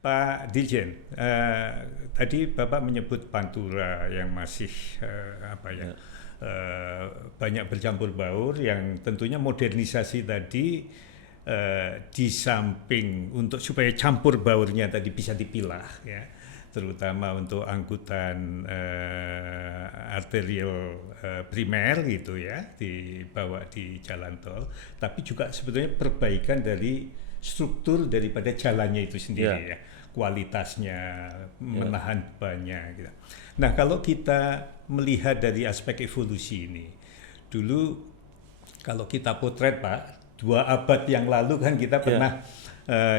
Pak Dirjen, tadi Bapak menyebut Pantura yang masih Ya, banyak bercampur baur, yang tentunya modernisasi tadi di samping untuk supaya campur baurnya tadi bisa dipilah ya, terutama untuk angkutan arterial primer gitu ya, dibawa di jalan tol, tapi juga sebetulnya perbaikan dari struktur daripada jalannya itu sendiri ya, ya, kualitasnya, ya, menahan bebannya gitu. Nah, kalau kita melihat dari aspek evolusi ini, dulu kalau kita potret Pak, 2 abad yang lalu kan kita ya, pernah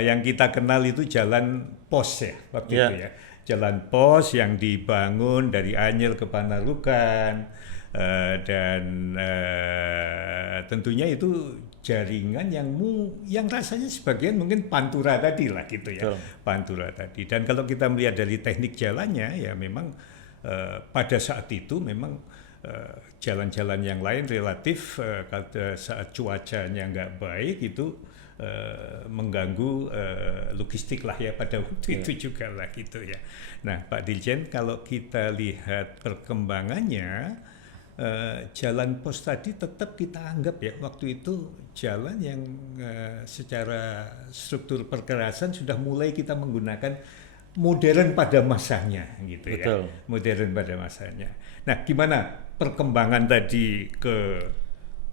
yang kita kenal itu jalan pos ya waktu itu ya, ya. Jalan pos yang dibangun dari Anyel ke Panarukan, dan tentunya itu jaringan yang rasanya sebagian mungkin Pantura tadi lah gitu ya, betul. Pantura tadi. Dan kalau kita melihat dari teknik jalannya ya memang pada saat itu memang jalan-jalan yang lain relatif pada saat cuacanya nggak baik itu mengganggu logistik lah ya pada waktu Ya, itu juga lah gitu ya. Nah Pak Dirjen, kalau kita lihat perkembangannya, jalan pos tadi tetap kita anggap ya waktu itu jalan yang secara struktur perkerasan sudah mulai kita menggunakan modern pada masanya gitu ya, betul. modern pada masanya. Nah, gimana perkembangan tadi ke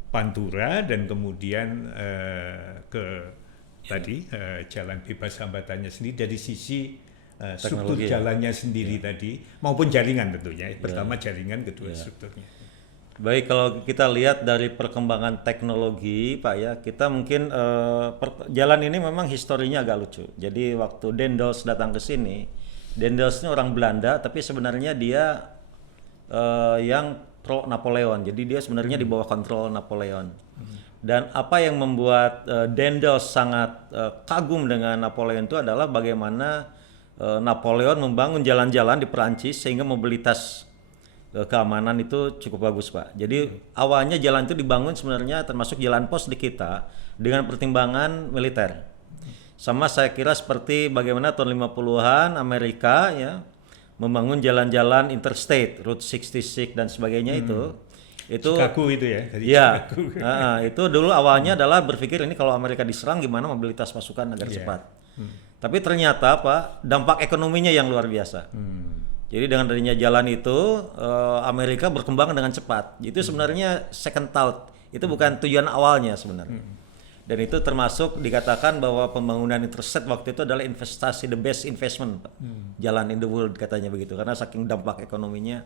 Pantura dan kemudian ke Ya, tadi jalan bebas hambatannya sendiri dari sisi struktur teknologi ya. jalannya sendiri Ya, tadi maupun jaringan tentunya. ya, Pertama jaringan, kedua ya. strukturnya. Baik, kalau kita lihat dari perkembangan teknologi, Pak ya, kita mungkin jalan ini memang historinya agak lucu. Jadi waktu Dendels datang ke sini, Dendels ini orang Belanda, tapi sebenarnya dia yang pro Napoleon. Jadi dia sebenarnya di bawah kontrol Napoleon. Dan apa yang membuat Dendels sangat kagum dengan Napoleon itu adalah bagaimana Napoleon membangun jalan-jalan di Perancis sehingga mobilitas keamanan itu cukup bagus Pak. Jadi awalnya jalan itu dibangun sebenarnya termasuk jalan pos di kita dengan pertimbangan militer. Sama saya kira seperti bagaimana tahun 50-an Amerika ya membangun jalan-jalan interstate, Route 66 dan sebagainya itu. Itu Chicago itu ya, dari ya, Chicago. itu dulu awalnya adalah berpikir ini kalau Amerika diserang gimana mobilitas pasukan agar Iya. cepat. Tapi ternyata Pak, dampak ekonominya yang luar biasa. Jadi dengan adanya jalan itu Amerika berkembang dengan cepat. Itu sebenarnya second thought. Itu bukan tujuan awalnya sebenarnya. Dan itu termasuk dikatakan bahwa pembangunan interstate waktu itu adalah investasi the best investment, Pak. Jalan in the world katanya begitu karena saking dampak ekonominya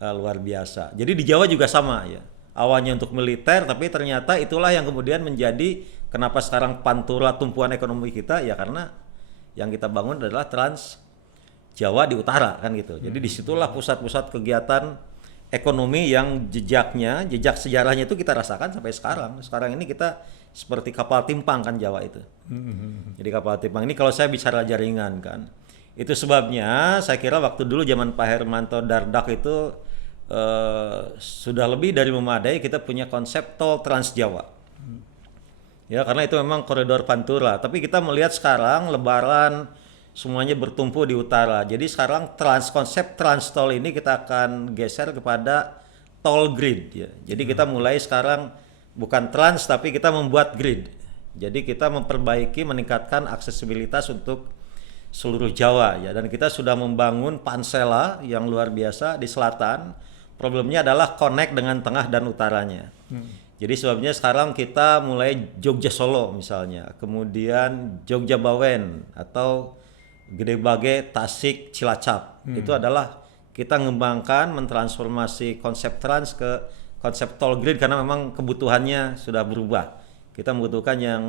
luar biasa. Jadi di Jawa juga sama ya. Awalnya untuk militer tapi ternyata itulah yang kemudian menjadi kenapa sekarang Pantura tumpuan ekonomi kita ya karena yang kita bangun adalah Trans Jawa di utara kan gitu. Jadi disitulah pusat-pusat kegiatan ekonomi yang jejak sejarahnya itu kita rasakan sampai sekarang. Sekarang ini kita seperti kapal timpang kan Jawa itu. Jadi kapal timpang ini kalau saya bicara jaringan kan, itu sebabnya saya kira waktu dulu zaman Pak Hermanto Dardak itu sudah lebih dari memadai kita punya konsep tol Trans Jawa. Ya karena itu memang koridor Pantura. Tapi kita melihat sekarang Lebaran semuanya bertumpu di utara. Jadi sekarang konsep trans tol ini kita akan geser kepada toll grid ya. Jadi kita mulai sekarang bukan trans tapi kita membuat grid. Jadi kita memperbaiki meningkatkan aksesibilitas untuk seluruh Jawa ya dan kita sudah membangun Pansela yang luar biasa di selatan. Problemnya adalah connect dengan tengah dan utaranya. Jadi sebabnya sekarang kita mulai Jogja Solo misalnya, kemudian Jogja Bawen atau Gede Bage, Tasik, Cilacap. Itu adalah kita mengembangkan, mentransformasi konsep trans ke konsep toll grid karena memang kebutuhannya sudah berubah. Kita membutuhkan yang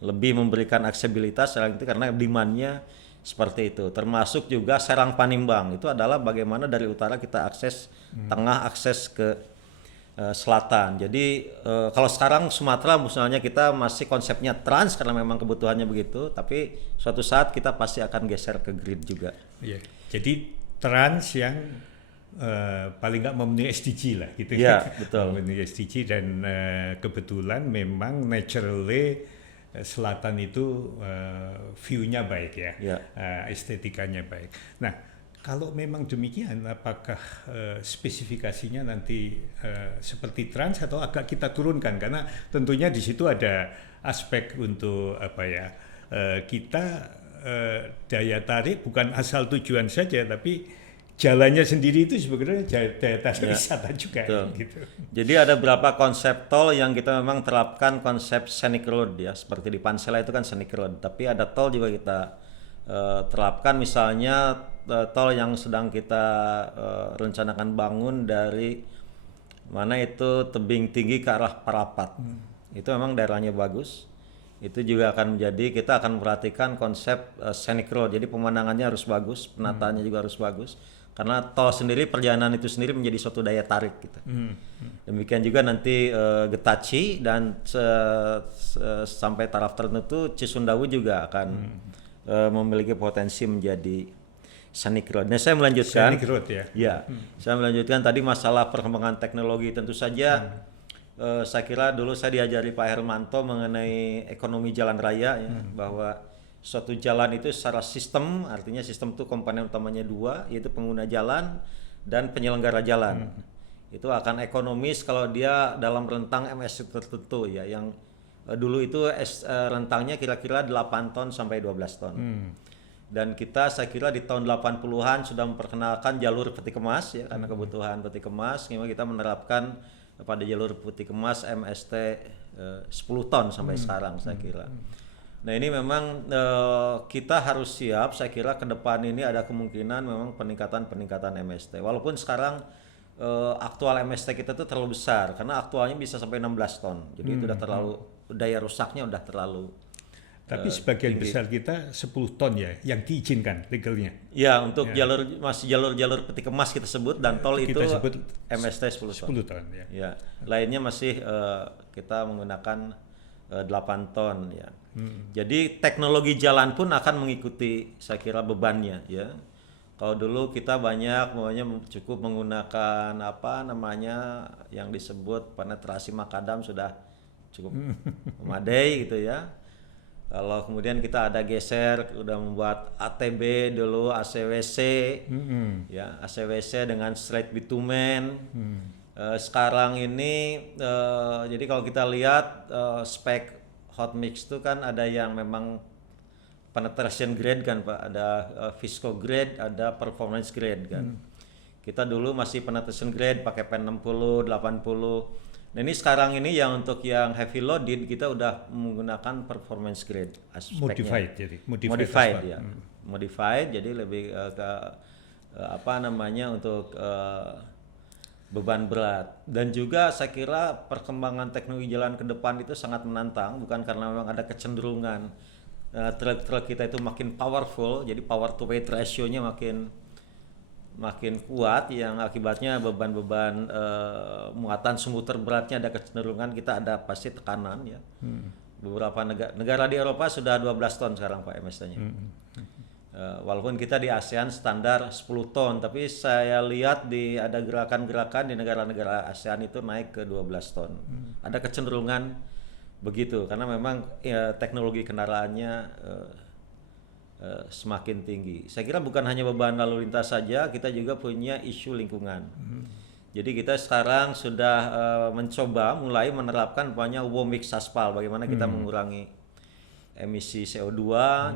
lebih memberikan aksesibilitas karena demand-nya seperti itu. Termasuk juga Serang Panimbang. Itu adalah bagaimana dari utara kita akses tengah, akses ke selatan. Jadi kalau sekarang Sumatera misalnya kita masih konsepnya trans karena memang kebutuhannya begitu, tapi suatu saat kita pasti akan geser ke grid juga. Iya. Jadi trans yang paling nggak memenuhi SDG lah gitu Iya, ya. betul. Memenuhi SDG dan kebetulan memang naturally selatan itu view-nya baik ya, Ya. estetikanya baik. Nah, kalau memang demikian, apakah spesifikasinya nanti seperti Trans atau agak kita turunkan? Karena tentunya di situ ada aspek untuk apa ya, kita daya tarik bukan asal tujuan saja, tapi jalannya sendiri itu sebenarnya daya tarik wisata juga. Betul. Gitu. Jadi ada beberapa konsep tol yang kita memang terapkan konsep scenic road ya, seperti di Pansela itu kan scenic road. Tapi ada tol juga kita terapkan, misalnya tol yang sedang kita rencanakan bangun dari mana itu tebing tinggi ke arah Parapat. Itu memang daerahnya bagus. Itu juga akan menjadi, kita akan memperhatikan konsep scenic road. Jadi pemandangannya harus bagus, penataannya juga harus bagus. Karena tol sendiri, perjalanan itu sendiri menjadi suatu daya tarik gitu. Demikian juga nanti Getaci dan sampai taraf tertentu Cisundawu juga akan memiliki potensi menjadi scenic road. Nah, saya melanjutkan. Scenic road ya. Ya, saya melanjutkan tadi masalah perkembangan teknologi. Tentu saja saya kira dulu saya diajari Pak Hermanto mengenai ekonomi jalan raya ya, bahwa suatu jalan itu secara sistem, artinya sistem itu komponen utamanya dua, yaitu pengguna jalan dan penyelenggara jalan. Itu akan ekonomis kalau dia dalam rentang MS tertentu ya, yang dulu itu rentangnya kira-kira 8 ton sampai 12 ton. Dan kita saya kira di tahun 80-an sudah memperkenalkan jalur peti kemas ya, karena kebutuhan peti kemas, memang kita menerapkan pada jalur peti kemas MST 10 ton sampai sekarang saya kira. Nah ini memang kita harus siap, saya kira ke depan ini ada kemungkinan memang peningkatan MST. Walaupun sekarang aktual MST kita itu terlalu besar, karena aktualnya bisa sampai 16 ton. Jadi itu udah terlalu, daya rusaknya udah terlalu Tapi sebagian tinggi. besar kita 10 ton ya yang diizinkan legalnya. Ya untuk masih jalur peti kemas kita sebut, dan tol Kita itu sebut MST 10 ton. 10 ton ya. Ya, lainnya masih kita menggunakan 8 ton ya. Jadi teknologi jalan pun akan mengikuti saya kira bebannya ya. Kalau dulu kita banyak cukup menggunakan apa namanya yang disebut penetrasi makadam sudah cukup memadai gitu ya. Kalau kemudian kita ada geser, udah membuat ATB dulu, ACWC, ya ACWC dengan straight bitumen. Sekarang ini, jadi kalau kita lihat spek hot mix itu kan ada yang memang penetration grade kan Pak, ada visco grade, ada performance grade kan. Kita dulu masih penetration grade pakai pen 60, 80. Nah ini sekarang ini yang untuk yang heavy loaded kita udah menggunakan performance grade aspeknya. Modified jadi. Modified asfalt. ya. Modified jadi lebih ke apa namanya untuk beban berat. Dan juga saya kira perkembangan teknologi jalan ke depan itu sangat menantang, bukan karena memang ada kecenderungan truk-truk kita itu makin powerful, jadi power to weight ratio-nya makin kuat, yang akibatnya beban-beban muatan sumbu terberatnya ada kecenderungan kita ada pasti tekanan ya. Beberapa negara di Eropa sudah 12 ton sekarang Pak MST-nya. Walaupun kita di ASEAN standar 10 ton, tapi saya lihat ada gerakan-gerakan di negara-negara ASEAN itu naik ke 12 ton. Ada kecenderungan begitu karena memang ya, teknologi kendaraannya semakin tinggi. Saya kira bukan hanya beban lalu lintas saja, kita juga punya isu lingkungan. Jadi kita sekarang sudah mencoba mulai menerapkan banyak WOMIX aspal, bagaimana kita mengurangi emisi CO2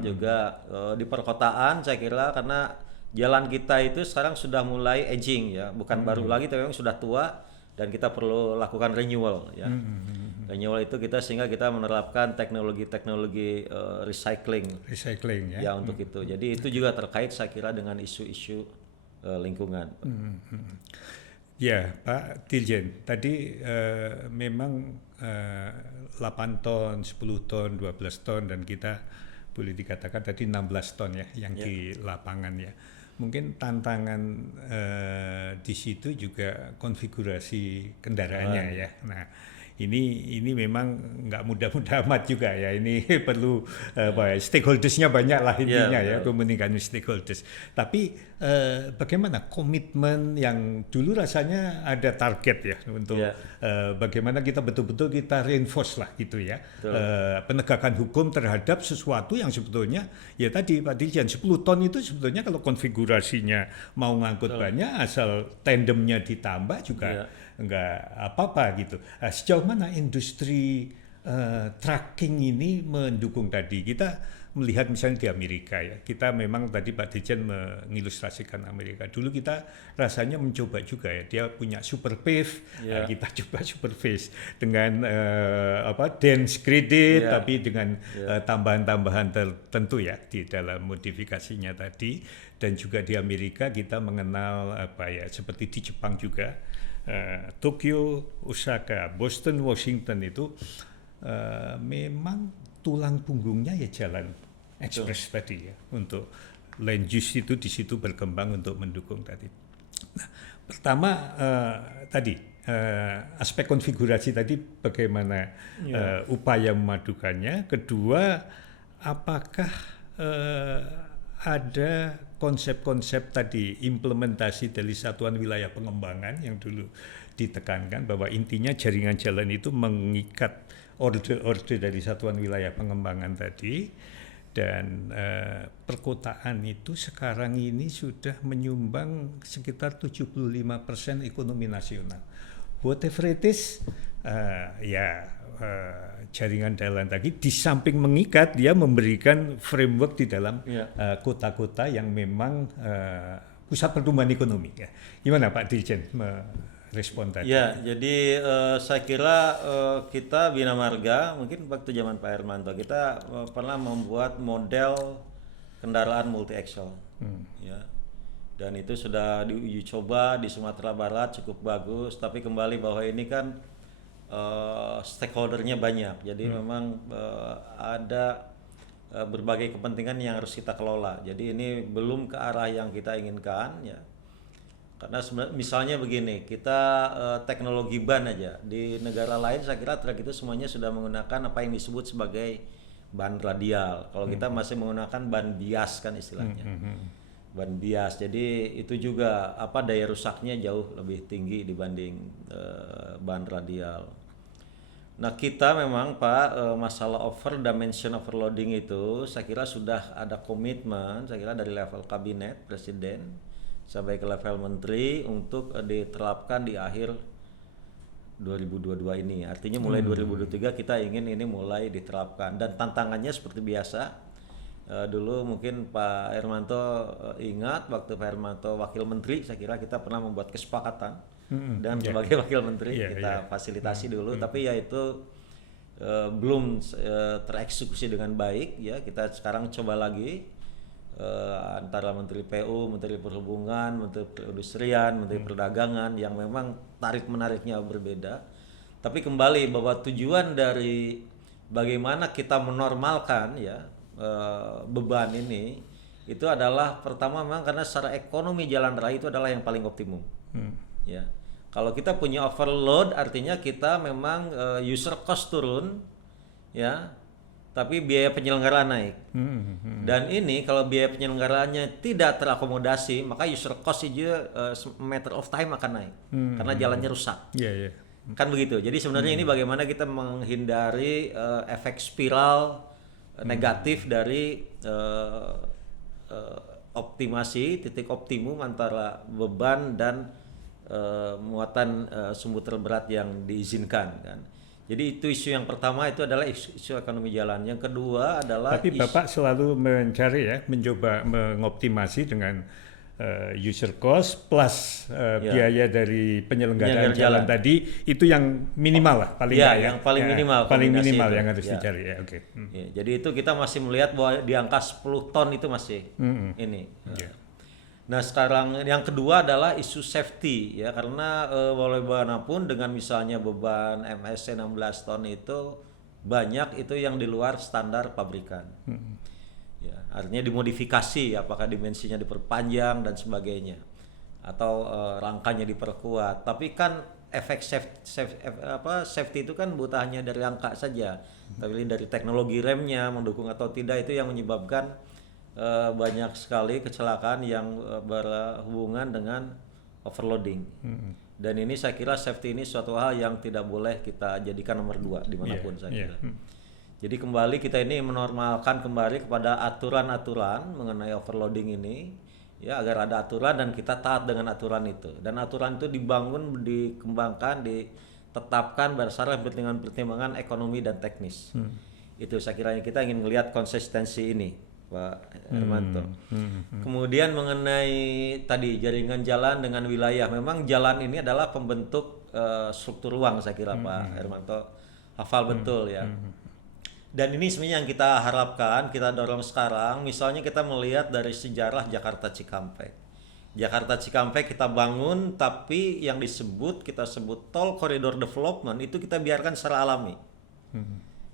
juga di perkotaan saya kira, karena jalan kita itu sekarang sudah mulai aging ya, bukan baru lagi tapi memang sudah tua dan kita perlu lakukan renewal ya. Renewal itu sehingga kita menerapkan teknologi recycling Recycling ya. ya untuk itu. Jadi itu juga terkait saya kira dengan isu-isu lingkungan. Ya, Pak Dirjen, tadi memang 8 ton, 10 ton, 12 ton, dan kita boleh dikatakan tadi 16 ton ya yang di lapangan ya. Mungkin tantangan di situ juga konfigurasi kendaraannya ya. Nah, ini memang nggak mudah-mudah amat juga ya. Ini perlu stakeholdersnya banyak lah intinya ya, komunikasi stakeholders. Tapi bagaimana komitmen yang dulu rasanya ada target ya untuk bagaimana kita betul-betul kita reinforce lah gitu ya, penegakan hukum terhadap sesuatu yang sebetulnya ya tadi Pak Dirjen 10 ton itu sebetulnya kalau konfigurasinya mau ngangkut banyak asal tandemnya ditambah juga nggak apa-apa gitu. Sejauh mana industri trucking ini mendukung tadi? Kita melihat misalnya di Amerika ya, kita memang tadi Pak Dirjen mengilustrasikan Amerika. Dulu kita rasanya mencoba juga ya, dia punya super pave, kita coba super pave dengan dense graded, tapi dengan tambahan-tambahan tertentu ya di dalam modifikasinya tadi. Dan juga di Amerika kita mengenal seperti di Jepang juga. Tokyo, Osaka, Boston, Washington itu memang tulang punggungnya ya jalan ekspres tadi ya, untuk land use itu di situ berkembang untuk mendukung tadi. Nah, pertama tadi aspek konfigurasi tadi bagaimana upaya memadukannya. Kedua, apakah ada konsep-konsep tadi implementasi dari satuan wilayah pengembangan yang dulu ditekankan bahwa intinya jaringan jalan itu mengikat order-order dari satuan wilayah pengembangan tadi, dan perkotaan itu sekarang ini sudah menyumbang sekitar 75% ekonomi nasional. Whatever it is, jaringan jalan tadi di samping mengikat, dia memberikan framework di dalam kota-kota yang memang pusat pertumbuhan ekonomi ya. Gimana Pak Dirjen merespon tadi? Ya, jadi saya kira kita Bina Marga mungkin waktu zaman Pak Hermanto kita pernah membuat model kendaraan multi axle, ya. Dan itu sudah diuji coba di Sumatera Barat cukup bagus. Tapi kembali bahwa ini kan stakeholdernya banyak, jadi memang ada berbagai kepentingan yang harus kita kelola. Jadi ini belum ke arah yang kita inginkan ya. Karena misalnya begini, kita teknologi ban aja di negara lain saya kira truk itu semuanya sudah menggunakan apa yang disebut sebagai ban radial. Kalau kita masih menggunakan ban bias kan istilahnya. Ban bias. Jadi itu juga daya rusaknya jauh lebih tinggi dibanding ban radial. Nah, kita memang Pak masalah dimension overloading itu saya kira sudah ada komitmen, saya kira dari level kabinet presiden sampai ke level menteri untuk diterapkan di akhir 2022 ini. Artinya mulai 2023 kita ingin ini mulai diterapkan, dan tantangannya seperti biasa. Dulu mungkin Pak Hermanto ingat waktu Pak Hermanto wakil menteri, saya kira kita pernah membuat kesepakatan dan sebagai wakil menteri kita fasilitasi dulu, tapi ya itu belum tereksekusi dengan baik ya. Kita sekarang coba lagi antara Menteri PU, Menteri Perhubungan, Menteri Perindustrian, Menteri Perdagangan yang memang tarik menariknya berbeda. Tapi kembali bahwa tujuan dari bagaimana kita menormalkan ya beban ini itu adalah pertama memang karena secara ekonomi jalan raya itu adalah yang paling optimum. Ya. Kalau kita punya overload artinya kita memang user cost turun ya, tapi biaya penyelenggaraan naik. Dan ini kalau biaya penyelenggaraannya tidak terakomodasi, maka user cost juga matter of time akan naik karena jalannya rusak. Kan begitu. Jadi sebenarnya ini bagaimana kita menghindari efek spiral negatif dari optimasi titik optimum antara beban dan muatan sumbu terberat yang diizinkan kan. Jadi itu isu yang pertama, itu adalah isu ekonomi jalan. Yang kedua adalah tapi Bapak selalu mencari ya, mencoba mengoptimasi dengan user cost plus biaya dari penyelenggaraan jalan tadi, itu yang minimal lah paling yang paling minimal yang harus dicari ya. Jadi itu kita masih melihat bahwa di angka 10 ton itu masih ini. Nah, sekarang yang kedua adalah isu safety ya, karena walau bagaimanapun dengan misalnya beban MSC 16 ton itu banyak itu yang di luar standar pabrikan. Ya, artinya dimodifikasi, apakah dimensinya diperpanjang dan sebagainya, atau rangkanya diperkuat. Tapi kan efek safety itu kan bukan hanya dari angka saja, tapi dari teknologi remnya mendukung atau tidak, itu yang menyebabkan banyak sekali kecelakaan yang berhubungan dengan overloading. Dan ini saya kira safety ini suatu hal yang tidak boleh kita jadikan nomor 2 dimanapun saya kira. Jadi kembali kita ini menormalkan kembali kepada aturan-aturan mengenai overloading ini, ya, agar ada aturan dan kita taat dengan aturan itu. Dan aturan itu dibangun, dikembangkan, ditetapkan berdasarkan pertimbangan ekonomi dan teknis. Itu saya kira kita ingin melihat konsistensi ini, Pak Hermanto. Kemudian mengenai tadi jaringan jalan dengan wilayah, memang jalan ini adalah pembentuk struktur ruang, saya kira Pak Hermanto hafal betul ya. Dan ini sebenarnya yang kita harapkan, kita dorong sekarang. Misalnya kita melihat dari sejarah Jakarta Cikampek. Jakarta Cikampek kita bangun, tapi yang kita sebut tol koridor development itu kita biarkan secara alami.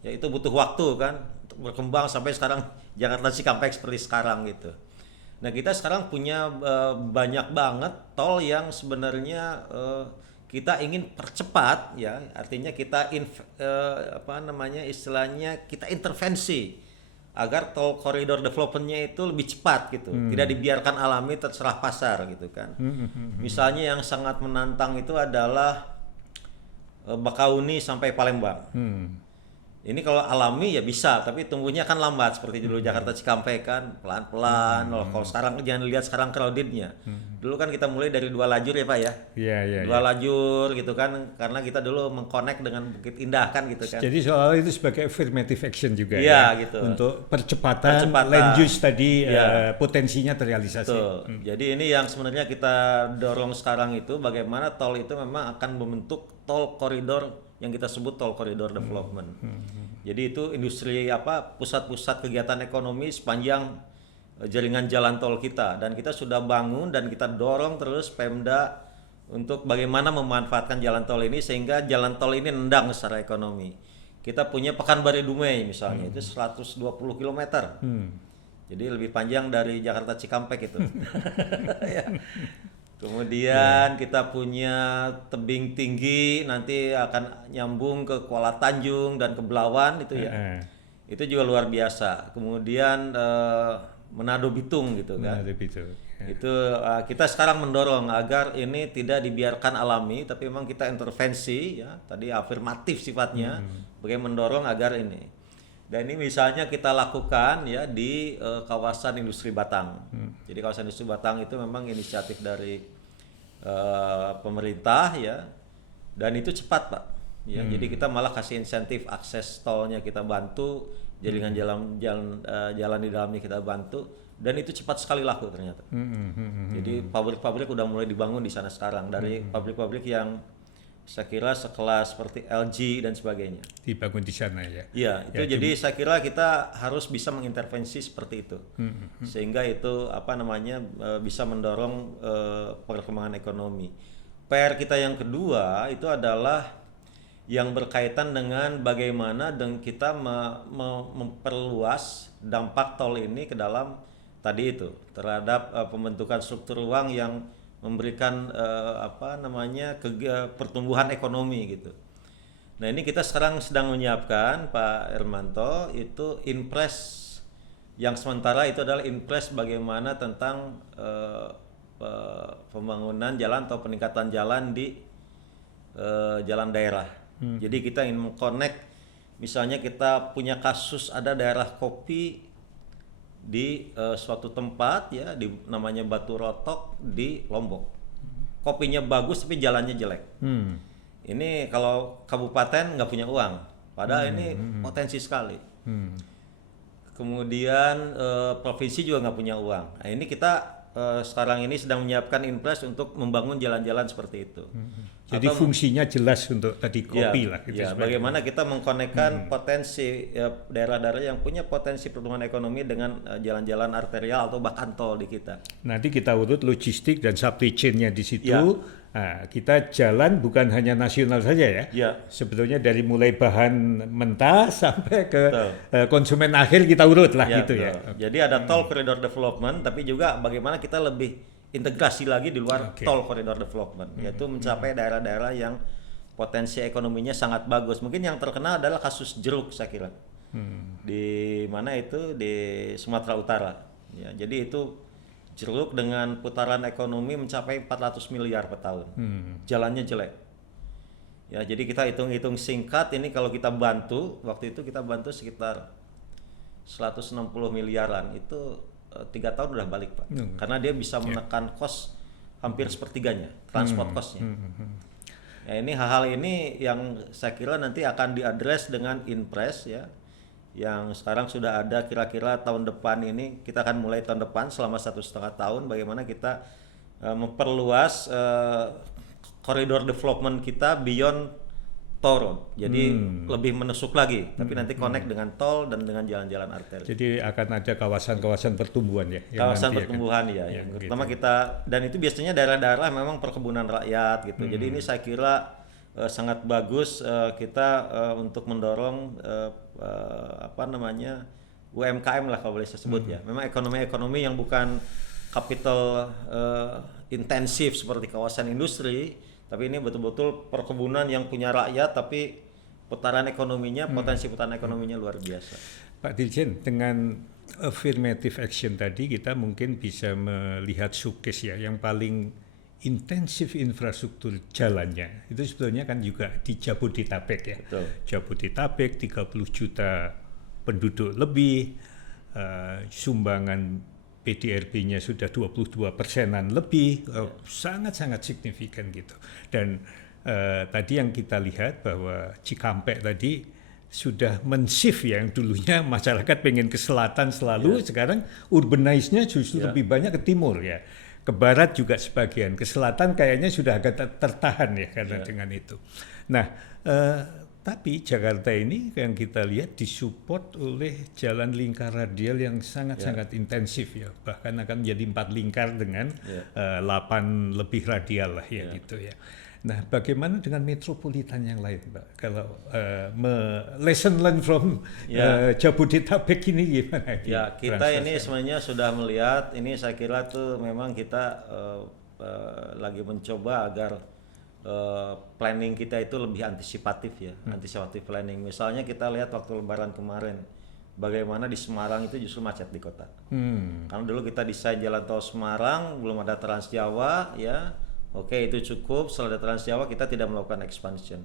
Ya, itu butuh waktu kan untuk berkembang sampai sekarang Jakarta Cikampek seperti sekarang gitu. Nah, kita sekarang punya banyak banget tol yang sebenarnya kita ingin percepat, ya, artinya kita istilahnya kita intervensi agar tol koridor developmentnya itu lebih cepat gitu, tidak dibiarkan alami terserah pasar gitu kan. Misalnya yang sangat menantang itu adalah Bakauni sampai Palembang. Ini kalau alami ya bisa, tapi tumbuhnya kan lambat seperti dulu Jakarta Cikampek kan, pelan-pelan. Kalau sekarang jangan lihat sekarang crowdednya. Dulu kan kita mulai dari 2 lajur ya Pak ya. Iya. 2 lajur gitu kan, karena kita dulu mengkonek dengan Bukit Indah kan gitu kan. Jadi soal itu sebagai affirmative action juga ya, ya, gitu. untuk percepatan land use tadi potensinya terrealisasi. Jadi ini yang sebenarnya kita dorong sekarang itu, bagaimana tol itu memang akan membentuk tol koridor yang kita sebut tol koridor development. Jadi itu industri pusat-pusat kegiatan ekonomi sepanjang jaringan jalan tol kita, dan kita sudah bangun dan kita dorong terus Pemda untuk bagaimana memanfaatkan jalan tol ini sehingga jalan tol ini nendang secara ekonomi. Kita punya Pekanbaru Dumai misalnya, itu 120 km. Jadi lebih panjang dari Jakarta Cikampek itu. Ya. Kemudian kita punya tebing tinggi, nanti akan nyambung ke Kuala Tanjung dan ke Belawan itu ya. Itu juga luar biasa. Kemudian Manado Bitung gitu kan. Manado Bitung. Itu kita sekarang mendorong agar ini tidak dibiarkan alami, tapi memang kita intervensi ya, tadi afirmatif sifatnya, bagaimana mendorong agar ini. Dan ini misalnya kita lakukan ya di kawasan industri Batang. Jadi kawasan industri Batang itu memang inisiatif dari pemerintah ya, dan itu cepat Pak. Ya, jadi kita malah kasih insentif akses tolnya kita bantu, jaringan jalan di dalamnya kita bantu, dan itu cepat sekali laku ternyata. Jadi pabrik-pabrik udah mulai dibangun di sana sekarang, dari pabrik-pabrik yang saya kira sekelas seperti LG dan sebagainya. Dibangun di sana ya. Iya, itu ya, jadi saya kira kita harus bisa mengintervensi seperti itu. Sehingga itu bisa mendorong perkembangan ekonomi. PR kita yang kedua itu adalah yang berkaitan dengan bagaimana dan kita memperluas dampak tol ini ke dalam tadi itu terhadap pembentukan struktur ruang yang memberikan pertumbuhan ekonomi gitu. Nah, ini kita sekarang sedang menyiapkan Pak Hermanto itu Inpres yang sementara itu adalah Inpres bagaimana tentang pembangunan jalan atau peningkatan jalan di jalan daerah. Jadi kita ingin mengkonek, misalnya kita punya kasus ada daerah kopi di suatu tempat ya, namanya Batu Rotok di Lombok. Kopinya bagus tapi jalannya jelek. Ini kalau kabupaten nggak punya uang, padahal ini potensi sekali. Kemudian provinsi juga nggak punya uang. Nah, ini kita sekarang ini sedang menyiapkan Inpres untuk membangun jalan-jalan seperti itu. Jadi fungsinya jelas untuk tadi kopi lah. Gitu ya, bagaimana kita mengkonekkan potensi daerah-daerah yang punya potensi pertumbuhan ekonomi dengan jalan-jalan arterial atau bahkan tol di kita. Nanti kita urut logistik dan supply chain-nya di situ. Ya. Nah, kita jalan bukan hanya nasional saja ya. Sebetulnya dari mulai bahan mentah sampai ke konsumen akhir kita urut lah gitu ya. Jadi ada tol koridor development, tapi juga bagaimana kita lebih integrasi lagi di luar Oke. tol corridor development, yaitu mencapai daerah-daerah yang potensi ekonominya sangat bagus. Mungkin yang terkenal adalah kasus jeruk saya kira. Di mana itu di Sumatera Utara. Ya, jadi itu jeruk dengan putaran ekonomi mencapai 400 miliar per tahun. Jalannya jelek. Ya, jadi kita hitung-hitung singkat ini kalau kita bantu, waktu itu kita bantu sekitar 160 miliaran itu 3 tahun udah balik Pak. Karena dia bisa menekan kos hampir sepertiganya, transport costnya. Ya, ini hal-hal ini yang saya kira nanti akan diadres dengan Inpres ya, yang sekarang sudah ada kira-kira tahun depan ini kita akan mulai tahun depan selama 1,5 tahun bagaimana kita memperluas koridor development kita beyond toll road. Jadi lebih menusuk lagi, tapi nanti connect dengan tol dan dengan jalan-jalan arteri. Jadi akan ada kawasan-kawasan pertumbuhan ya. yang Kawasan nanti pertumbuhan ya, yang pertama kita, dan itu biasanya daerah-daerah memang perkebunan rakyat gitu. Jadi ini saya kira sangat bagus kita untuk mendorong apa namanya UMKM lah kalau boleh saya sebut ya. Memang ekonomi yang bukan capital intensif seperti kawasan industri, tapi ini betul-betul perkebunan yang punya rakyat tapi putaran ekonominya, potensi putaran ekonominya luar biasa. Pak Dirjen, dengan affirmative action tadi kita mungkin bisa melihat showcase ya yang paling intensif infrastruktur jalannya. Itu sebetulnya kan juga di Jabodetabek ya. Betul. Jabodetabek 30 juta penduduk lebih, sumbangan PDRB-nya sudah 22%-an lebih, sangat-sangat signifikan gitu. Dan tadi yang kita lihat bahwa Cikampek tadi sudah men-shift ya, yang dulunya masyarakat pengen ke selatan selalu, sekarang urbanize-nya justru lebih banyak ke timur ya. Ke barat juga sebagian, ke selatan kayaknya sudah agak tertahan ya karena dengan itu. Nah, tapi Jakarta ini yang kita lihat disupport oleh jalan lingkar radial yang sangat-sangat intensif ya. Bahkan akan menjadi 4 lingkar dengan 8 lebih radial lah ya gitu ya. Nah, bagaimana dengan metropolitan yang lain, Pak? Kalau lesson learned from Jabodetabek ini gimana? Ya, kita ini sebenarnya sudah melihat, ini saya kira tuh memang kita lagi mencoba agar planning kita itu lebih antisipatif ya, antisipatif planning. Misalnya kita lihat waktu Lebaran kemarin, bagaimana di Semarang itu justru macet di kota. Karena dulu kita desain jalan tol Semarang, belum ada Trans Jawa ya. Oke, itu cukup. Setelah ada Trans Jawa kita tidak melakukan expansion.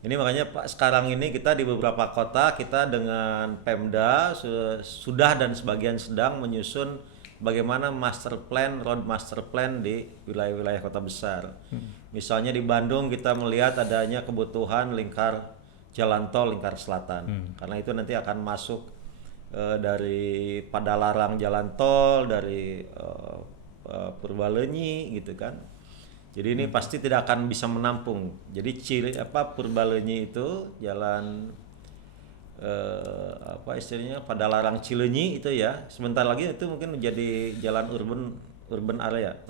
Ini makanya Pak, sekarang ini kita di beberapa kota kita dengan Pemda sudah dan sebagian sedang menyusun bagaimana road master plan di wilayah-wilayah kota besar. Misalnya di Bandung kita melihat adanya kebutuhan lingkar jalan tol lingkar selatan. Karena itu nanti akan masuk dari Padalarang jalan tol, dari Purbalenyi gitu kan. Jadi ini pasti tidak akan bisa menampung. Jadi Purbalenyi itu jalan apa istilahnya Padalarang Cileunyi itu ya. Sebentar lagi itu mungkin menjadi jalan urban area.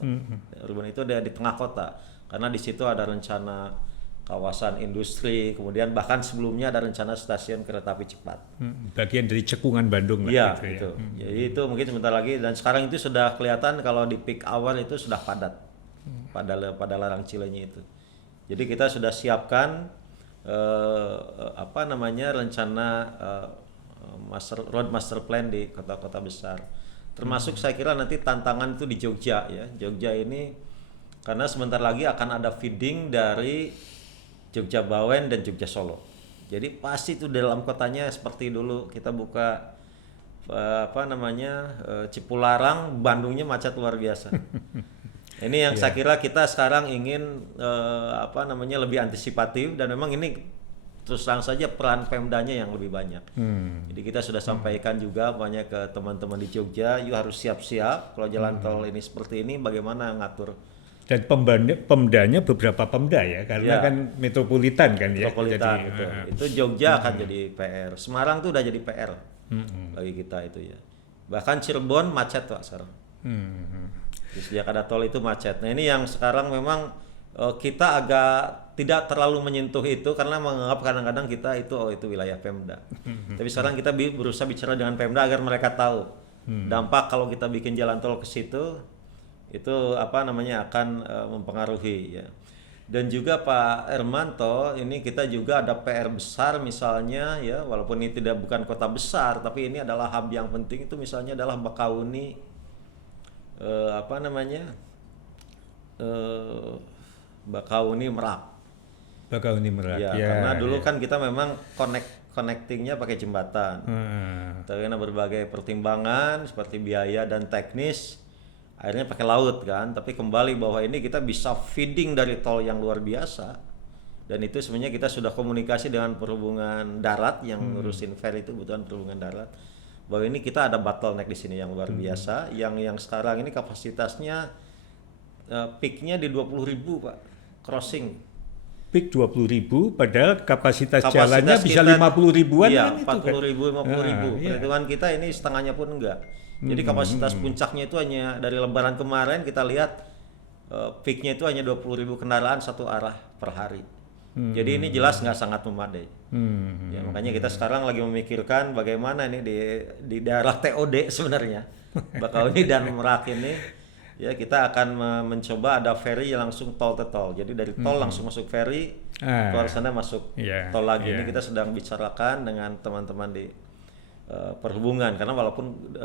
Urban itu ada di tengah kota. Karena di situ ada rencana kawasan industri, kemudian bahkan sebelumnya ada rencana stasiun kereta api cepat. Bagian dari cekungan Bandung lah Iya, gitu itu. ya. Jadi itu mungkin sebentar lagi, dan sekarang itu sudah kelihatan kalau di peak hour itu sudah padat. Pada Larang Cileunyi itu. Jadi kita sudah siapkan rencana road master plan di kota-kota besar. Termasuk saya kira nanti tantangan itu di Jogja ya. Jogja ini karena sebentar lagi akan ada feeding dari Jogja Bawen dan Jogja Solo. Jadi pasti itu dalam kotanya seperti dulu kita buka Cipularang, Bandungnya macet luar biasa. Ini yang saya kira kita sekarang ingin lebih antisipatif, dan memang ini terus terang saja peran Pemdanya yang lebih banyak. Jadi kita sudah sampaikan juga banyak ke teman-teman di Jogja, yuk harus siap-siap kalau jalan tol ini seperti ini bagaimana ngatur. Dan pemdanya beberapa pemda ya, karena kan metropolitan kan ya. Metropolitan itu. Itu Jogja akan jadi PR. Semarang tuh udah jadi PR bagi kita itu ya. Bahkan Cirebon macet Pak sekarang. Sejak ada tol itu macet. Nah ini yang sekarang memang kita agak tidak terlalu menyentuh itu karena menganggap kadang-kadang kita itu wilayah Pemda. Tapi sekarang kita berusaha bicara dengan Pemda agar mereka tahu dampak kalau kita bikin jalan tol ke situ. itu apa namanya akan mempengaruhi ya. Dan juga Pak Hermanto, ini kita juga ada PR besar misalnya ya, walaupun ini bukan kota besar, tapi ini adalah hub yang penting itu misalnya adalah Bakauni, apa namanya, Bakauni Merak. Bakauni Merak. Ya, karena dulu kan kita memang connectingnya pakai jembatan. Tapi karena berbagai pertimbangan seperti biaya dan teknis, akhirnya pakai laut kan. Tapi kembali bahwa ini kita bisa feeding dari tol yang luar biasa. Dan itu sebenarnya kita sudah komunikasi dengan perhubungan darat yang ngurusin ferry itu, kebutuhan perhubungan darat. Bahwa ini kita ada bottleneck di sini yang luar biasa. Yang sekarang ini kapasitasnya peaknya di 20.000 Pak, crossing. Peak 20.000, padahal kapasitas jalannya bisa 50 ribuan iya, kan 40 ribu, 50 ribu. Iya. Perhitungan kita ini setengahnya pun enggak. Jadi kapasitas puncaknya itu hanya dari Lebaran kemarin kita lihat peaknya itu hanya 20.000 kendaraan satu arah per hari. Jadi ini jelas nggak sangat memadai. Ya, makanya kita sekarang lagi memikirkan bagaimana ini di daerah TOD sebenarnya, Bakauni dan Merak ini, ya kita akan mencoba ada ferry yang langsung tol ke tol. Jadi dari tol langsung masuk ferry, keluar sana masuk tol lagi. Ini kita sedang bicarakan dengan teman-teman di perhubungan, karena walaupun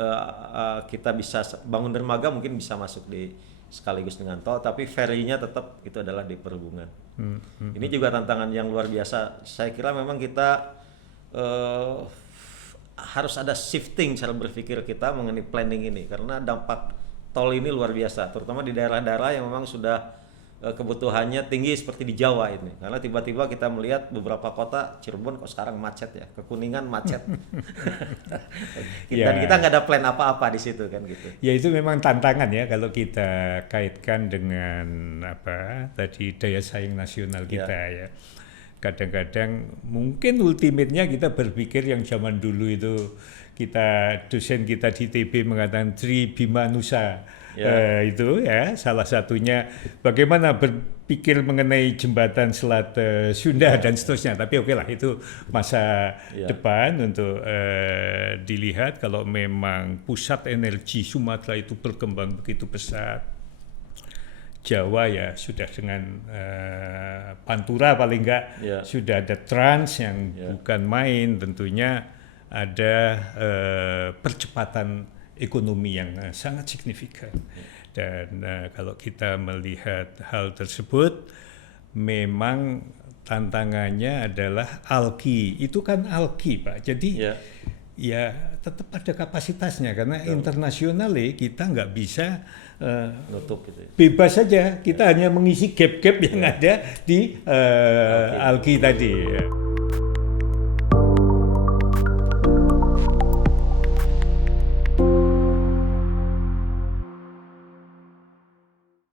kita bisa bangun dermaga mungkin bisa masuk di sekaligus dengan tol, tapi ferry-nya tetap itu adalah di perhubungan. Ini juga tantangan yang luar biasa. Saya kira memang kita harus ada shifting cara berpikir kita mengenai planning ini, karena dampak tol ini luar biasa, terutama di daerah-daerah yang memang sudah kebutuhannya tinggi seperti di Jawa ini. Karena tiba-tiba kita melihat beberapa kota, Cirebon kok sekarang macet ya, ke Kuningan macet. Dan kita nggak ada plan apa-apa di situ kan gitu. Ya itu memang tantangan ya kalau kita kaitkan dengan apa tadi daya saing nasional kita ya. Kadang-kadang mungkin ultimate-nya kita berpikir yang zaman dulu itu dosen kita di TB mengatakan Tri Bima Nusa. Itu ya salah satunya bagaimana berpikir mengenai jembatan Selat Sunda dan seterusnya, tapi oke lah itu masa depan untuk dilihat. Kalau memang pusat energi Sumatera itu berkembang begitu pesat, Jawa ya sudah dengan Pantura paling enggak sudah ada Trans yang bukan main, tentunya ada percepatan ekonomi yang sangat signifikan. Dan kalau kita melihat hal tersebut, memang tantangannya adalah alki. Itu kan alki Pak, jadi ya tetap ada kapasitasnya, karena internasional kita nggak bisa nutup gitu. Bebas saja, kita hanya mengisi gap-gap yang ada di alki tadi.